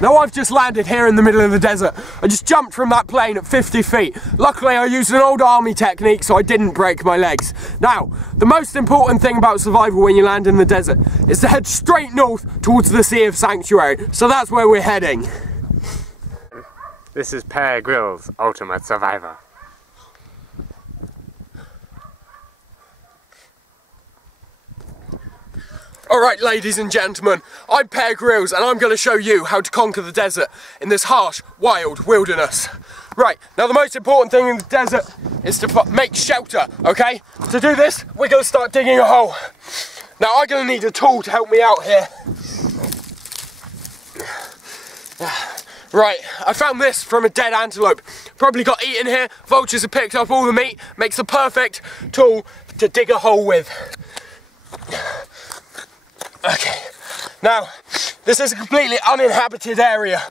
Now I've just landed here in the middle of the desert. I just jumped from that plane at 50 feet. Luckily I used an old army technique so I didn't break my legs. Now, the most important thing about survival when you land in the desert is to head straight north towards the Sea of Sanctuary. So that's where we're heading. This is Pear Grylls, Ultimate Survivor. Alright ladies and gentlemen, I'm Pear Grylls and I'm going to show you how to conquer the desert in this harsh, wild wilderness. Right, now the most important thing in the desert is to make shelter, okay? To do this, we're going to start digging a hole. Now I'm going to need a tool to help me out here. Right, I found this from a dead antelope. Probably got eaten here, vultures have picked up all the meat, makes the perfect tool to dig a hole with. Okay, now this is a completely uninhabited area.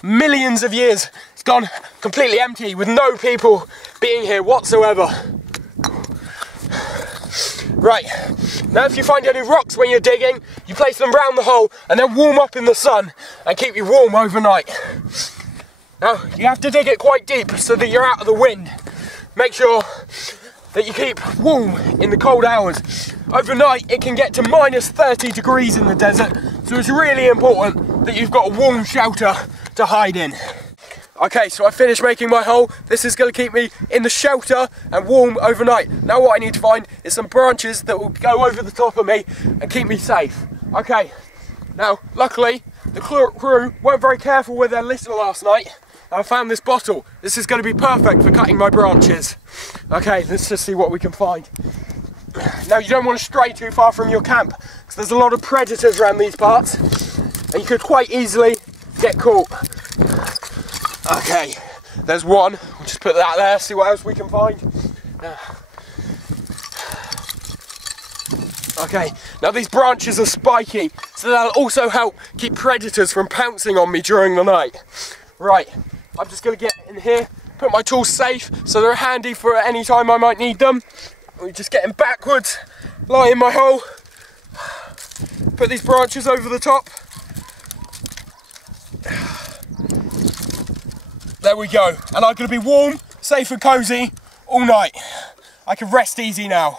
Millions of years, it's gone completely empty with no people being here whatsoever. Right, now if you find any rocks when you're digging, you place them round the hole and then warm up in the sun and keep you warm overnight. Now you have to dig it quite deep so that you're out of the wind. Make sure that you keep warm in the cold hours. Overnight it can get to minus 30 degrees in the desert, so it's really important that you've got a warm shelter to hide in. Okay, so I finished making my hole. This is going to keep me in the shelter and warm overnight. Now what I need to find is some branches that will go over the top of me and keep me safe. Okay, now luckily the crew weren't very careful with their litter last night. I found this bottle. This is going to be perfect for cutting my branches. Okay, let's just see what we can find. Now you don't want to stray too far from your camp because there's a lot of predators around these parts and you could quite easily get caught. Okay, there's one. We'll just put that there, see what else we can find. Okay, now these branches are spiky, so that'll also help keep predators from pouncing on me during the night. Right, I'm just going to get in here, put my tools safe so they're handy for any time I might need them. We're just getting backwards, lie in my hole, put these branches over the top. There we go, and I'm going to be warm, safe and cosy all night. I can rest easy now.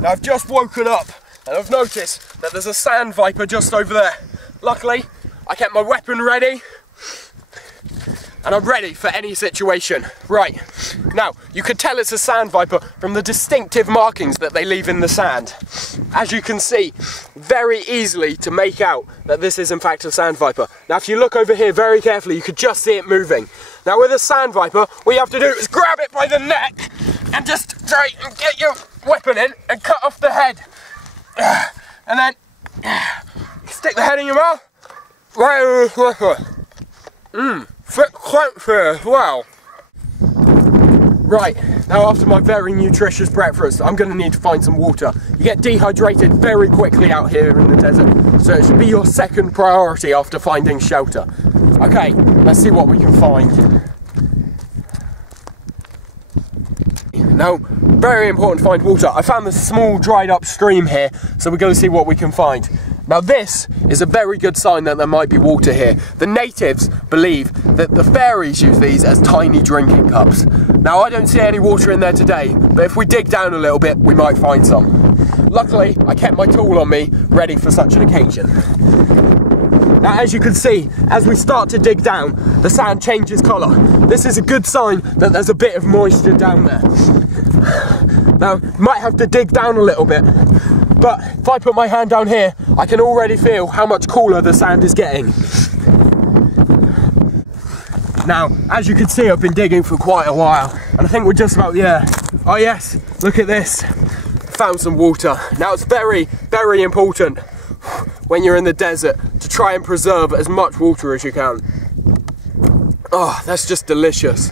Now I've just woken up and I've noticed that there's a sand viper just over there. Luckily, I kept my weapon ready and I'm ready for any situation. Right, now you can tell it's a sand viper from the distinctive markings that they leave in the sand. As you can see, very easily to make out that this is in fact a sand viper. Now if you look over here very carefully, you could just see it moving. Now with a sand viper, what you have to do is grab it by the neck and just try and get your weapon in and cut off the head. And then stick the head in your mouth. Fit crunchy as well. Right, now after my very nutritious breakfast, I'm going to need to find some water. You get dehydrated very quickly out here in the desert, so it should be your second priority after finding shelter. Okay, let's see what we can find. Now, very important to find water. I found this small dried up stream here, so we're going to see what we can find. Now this is a very good sign that there might be water here. The natives believe that the fairies use these as tiny drinking cups. Now I don't see any water in there today, but if we dig down a little bit, we might find some. Luckily, I kept my tool on me, ready for such an occasion. Now as you can see, as we start to dig down, the sand changes colour. This is a good sign that there's a bit of moisture down there. Now, might have to dig down a little bit, but if I put my hand down here, I can already feel how much cooler the sand is getting. Now, as you can see, I've been digging for quite a while, and I think we're just about there. Oh yes, look at this. Found some water. Now it's very, very important when you're in the desert to try and preserve as much water as you can. Oh, that's just delicious.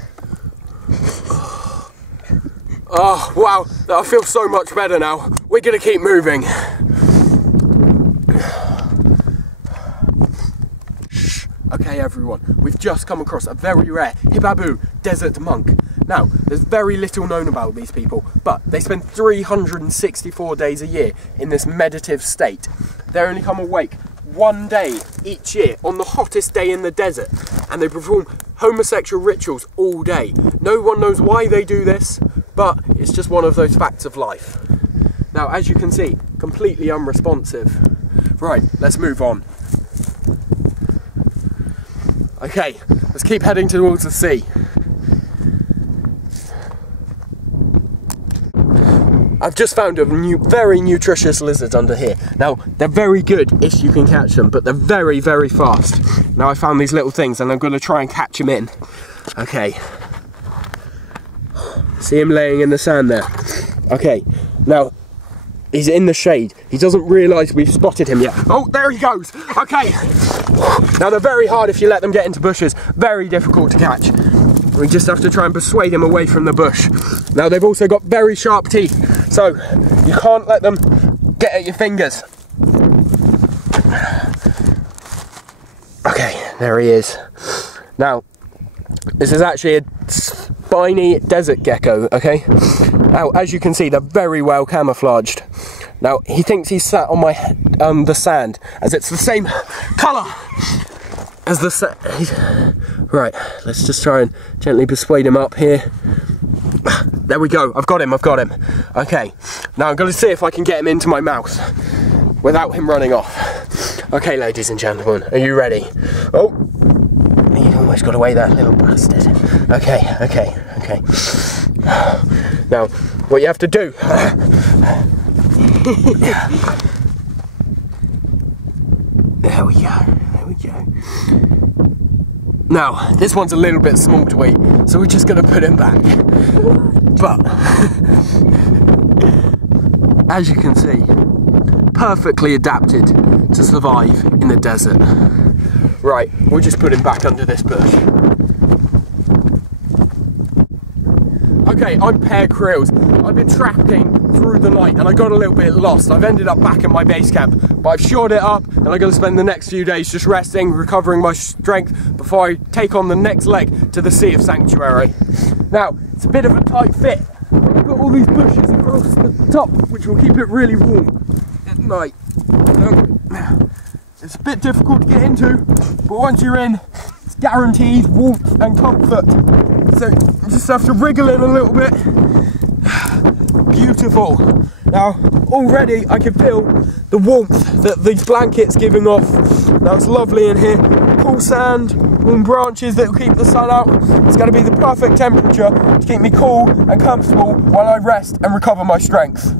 Oh, wow, I feel so much better now. We're gonna keep moving. Okay everyone, we've just come across a very rare Hibabu desert monk. Now, there's very little known about these people, but they spend 364 days a year in this meditative state. They only come awake one day each year on the hottest day in the desert, and they perform homosexual rituals all day. No one knows why they do this, but it's just one of those facts of life. Now, as you can see, completely unresponsive. Right, let's move on. Okay, let's keep heading towards the sea. I've just found a very nutritious lizard under here. Now, they're very good if you can catch them, but they're very, very fast. Now I found these little things and I'm going to try and catch him in. Okay. See him laying in the sand there? Okay, now he's in the shade. He doesn't realise we've spotted him yet. Oh, there he goes. Okay. Now they're very hard if you let them get into bushes. Very difficult to catch. We just have to try and persuade him away from the bush. Now they've also got very sharp teeth, so you can't let them get at your fingers. Okay, there he is. Now, this is actually a spiny desert gecko, okay? Now, as you can see, they're very well camouflaged. Now, he thinks he's sat on the sand, as it's the same colour as the sand. Right, let's just try and gently persuade him up here. There we go, I've got him. Okay, now I'm going to see if I can get him into my mouth without him running off. Okay, ladies and gentlemen, are you ready? Oh, he almost got away, that little bastard. Okay. Now, what you have to do... There we go. Now, this one's a little bit small to eat, so we're just going to put him back. But, as you can see, perfectly adapted to survive in the desert. Right, we'll just put him back under this bush. Okay, I'm Pear Krills. I've been tracking through the night and I got a little bit lost. I've ended up back at my base camp, but I've shored it up and I'm going to spend the next few days just resting, recovering my strength before I take on the next leg to the Sea of Sanctuary. Now, it's a bit of a tight fit. I've got all these bushes across the top, which will keep it really warm at night. It's a bit difficult to get into, but once you're in, it's guaranteed warmth and comfort. So you just have to wriggle in a little bit. Beautiful. Now, already I can feel the warmth that these blankets giving off. Now it's lovely in here. Cool sand, warm branches that will keep the sun out. It's going to be the perfect temperature to keep me cool and comfortable while I rest and recover my strength.